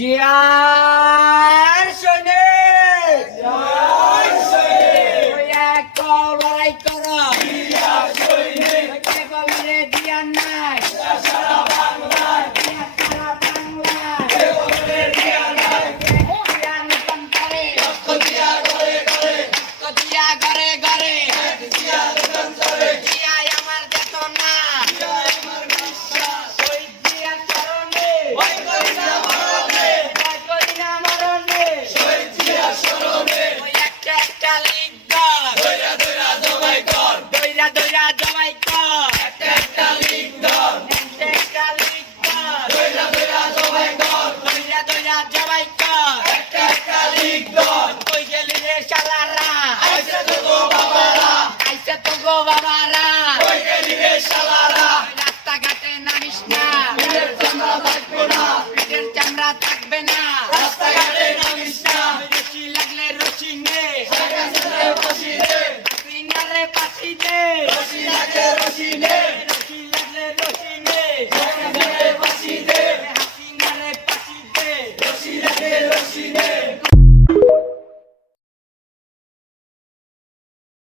জিয়ার সৈনিক ওই এক লড়াই করো বলে জিয়ার নাই রাস্তাঘাটে নামিস না, পেটের চামড়া থাকবে না, রাস্তাঘাটে নামিস না, রশি লাগলে রশি নে, হাসিনারে ফাঁসি দে, রশি লাগলে রশি নে, রশি লাগলে রশি নে, হাসিনারে ফাঁসি দে, হাসিনারে ফাঁসি দে, রশি লাগলে রশি নে।